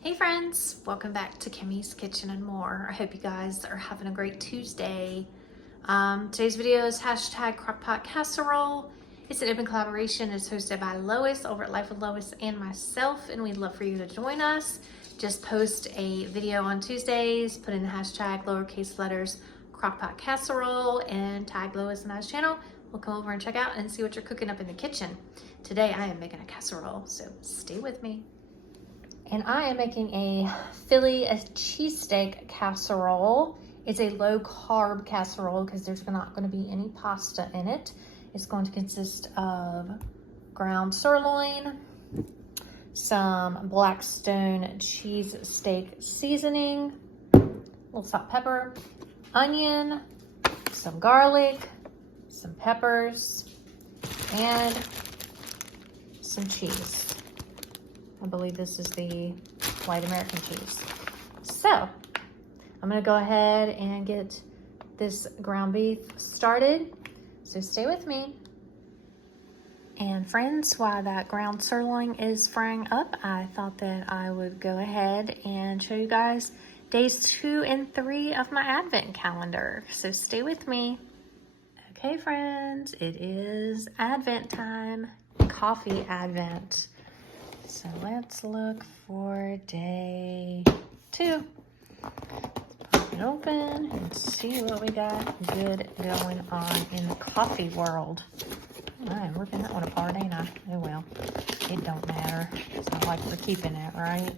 Hey friends, welcome back to Kimmy's Kitchen and More. I hope you guys are having a great Tuesday. Today's video is hashtag crockpot casserole. It's an open collaboration. It's hosted by Lois over at Life with Lois and myself, and we'd love for you to join us. Just post a video on Tuesdays, put in the hashtag lowercase letters crockpot casserole, and tag Lois and I's channel. We'll come over and check out and see what you're cooking up in the kitchen. Today I am making a casserole, so stay with me. And I am making a Philly cheesesteak casserole. It's a low carb casserole because there's not going to be any pasta in it. It's going to consist of ground sirloin, some Blackstone cheesesteak seasoning, a little salt, pepper, onion, some garlic, some peppers, and some cheese. I believe this is the white American cheese. So I'm gonna go ahead and get this ground beef started. So stay with me. And friends, while that ground sirloin is frying up, I thought that I would go ahead and show you guys days 2 and 3 of my Advent calendar. So stay with me. Okay friends, it is Advent time, coffee Advent. So let's look for day 2. Let's pop it open and see what we got good going on in the coffee world. I'm ripping that one apart, ain't I? Oh well, it don't matter. It's not like we're keeping it, right?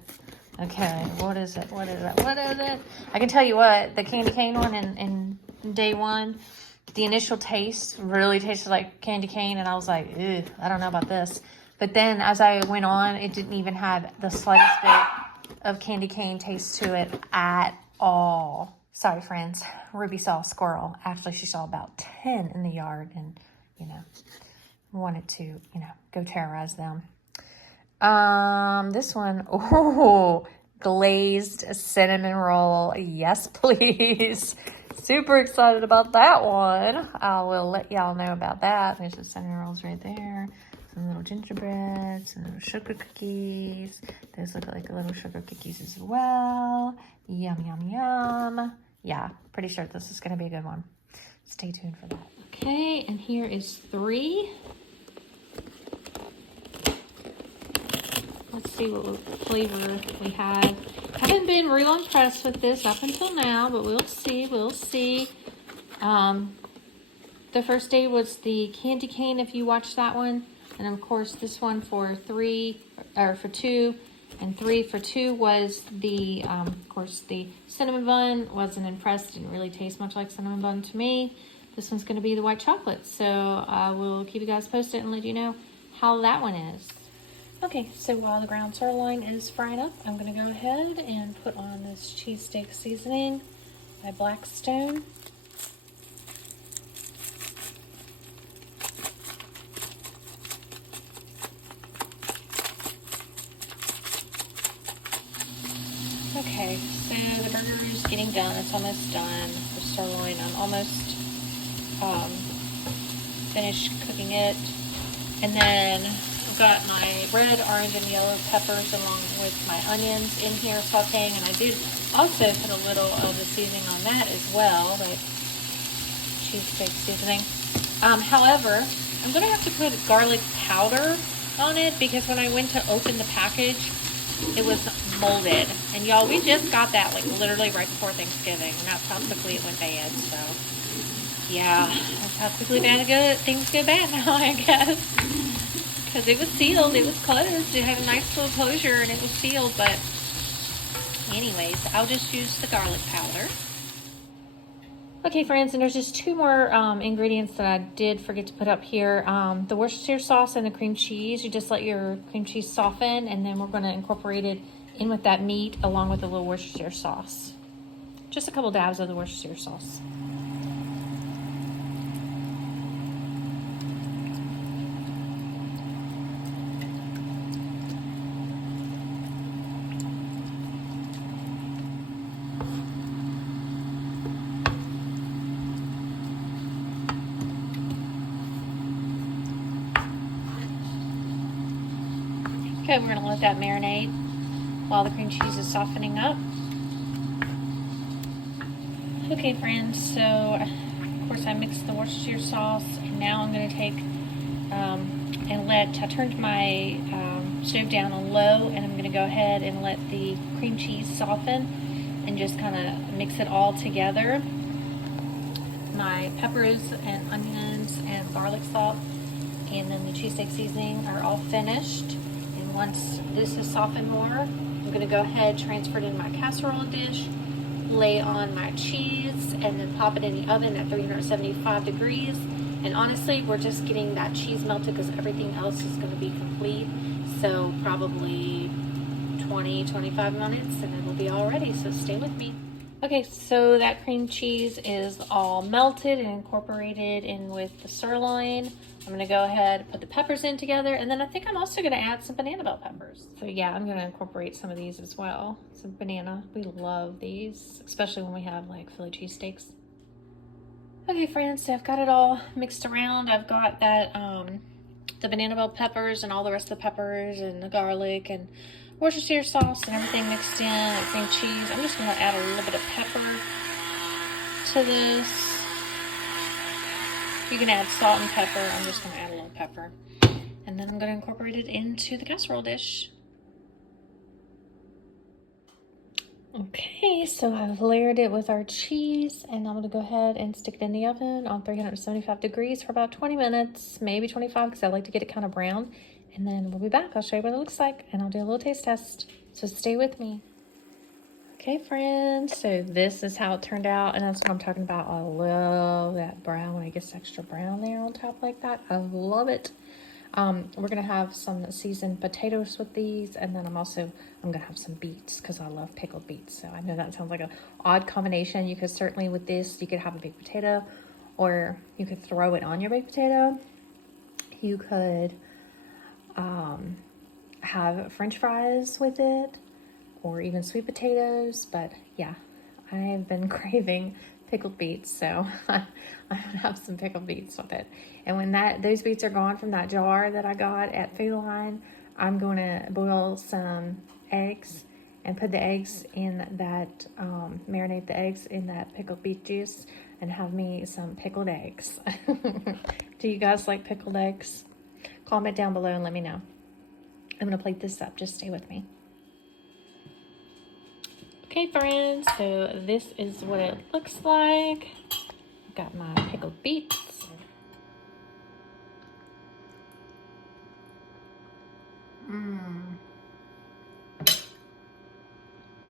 Okay, what is it? What is it? What is it? I can tell you what, the candy cane one in day 1, the initial taste really tasted like candy cane, and I was like, ew, I don't know about this. But then as I went on, it didn't even have the slightest bit of candy cane taste to it at all. Sorry, friends. Ruby saw a squirrel. Actually, she saw about 10 in the yard and, wanted to, go terrorize them. This one, oh, glazed cinnamon roll. Yes, please. Super excited about that one. I will let y'all know about that. There's the cinnamon rolls right there. Some little gingerbread, some little sugar cookies. Those look like little sugar cookies as well. Yum, yum, yum. Yeah, pretty sure this is going to be a good one. Stay tuned for that. Okay, and here is 3. Let's see what flavor we have. Haven't been real impressed with this up until now, but we'll see. We'll see. The first day was the candy cane, if you watched that one. And of course, this one for 2, and 3 for 2 was the, of course, the cinnamon bun. Wasn't impressed. Didn't really taste much like cinnamon bun to me. This one's going to be the white chocolate. So I will keep you guys posted and let you know how that one is. Okay, so while the ground sirloin is frying up, I'm going to go ahead and put on this cheesesteak seasoning by Blackstone. Okay, so the burger is getting done. It's almost done. The sirloin, I'm almost finished cooking it. And then I've got my red, orange, and yellow peppers along with my onions in here sauteing. And I did also put a little of the seasoning on that as well, like cheesesteak seasoning. However, I'm going to have to put garlic powder on it because when I went to open the package, it was molded. And y'all, we just got that like literally right before Thanksgiving. And that's how quickly it went bad. So yeah, that's how quickly things go bad now, I guess. Because it was sealed, it was closed, it had a nice little closure and it was sealed. But anyways, I'll just use the garlic powder. Okay friends, and there's just 2 more ingredients that I did forget to put up here. The Worcestershire sauce and the cream cheese. You just let your cream cheese soften, and then we're going to incorporate it in with that meat along with a little Worcestershire sauce. Just a couple dabs of the Worcestershire sauce. Okay, we're gonna let that marinate. while the cream cheese is softening up. Okay friends, so of course I mixed the Worcestershire sauce, and now I'm going to take I turned my stove down on low, and I'm going to go ahead and let the cream cheese soften and just kind of mix it all together. My peppers and onions and garlic salt and then the cheesesteak seasoning are all finished. And once this is softened more, I'm going to go ahead, transfer it in my casserole dish, lay on my cheese, and then pop it in the oven at 375 degrees. And honestly, we're just getting that cheese melted because everything else is going to be complete. So probably 20-25 minutes and it will be all ready. So stay with me. Okay, so that cream cheese is all melted and incorporated in with the sirloin. I'm going to go ahead and put the peppers in together, and then I think I'm also going to add some banana bell peppers. So yeah, I'm going to incorporate some of these as well. Some banana. We love these, especially when we have like Philly cheesesteaks. Okay friends, so I've got it all mixed around. I've got that the banana bell peppers and all the rest of the peppers and the garlic and Worcestershire sauce and everything mixed in, like cream cheese. I'm just going to add a little bit of pepper to this. You can add salt and pepper. I'm just going to add a little pepper. And then I'm going to incorporate it into the casserole dish. Okay, so I've layered it with our cheese, and I'm going to go ahead and stick it in the oven on 375 degrees for about 20 minutes, maybe 25, because I like to get it kind of brown. And then we'll be back. I'll show you what it looks like, and I'll do a little taste test. So stay with me. Okay, friends, so this is how it turned out, and that's what I'm talking about. I love that brown when it gets extra brown there on top like that. I love it. We're gonna have some seasoned potatoes with these, and then I'm gonna have some beets because I love pickled beets. So I know that sounds like an odd combination. You could certainly, with this, you could have a baked potato, or you could throw it on your baked potato. You could have French fries with it, or even sweet potatoes. But yeah, I've been craving pickled beets, so I'm gonna have some pickled beets with it. And when those beets are gone from that jar that I got at Food Line, I'm gonna boil some eggs and put the eggs in that, marinate the eggs in that pickled beet juice, and have me some pickled eggs. Do you guys like pickled eggs? Comment down below and let me know. I'm gonna plate this up, just stay with me. Okay friends, so this is what it looks like. I've got my pickled beets.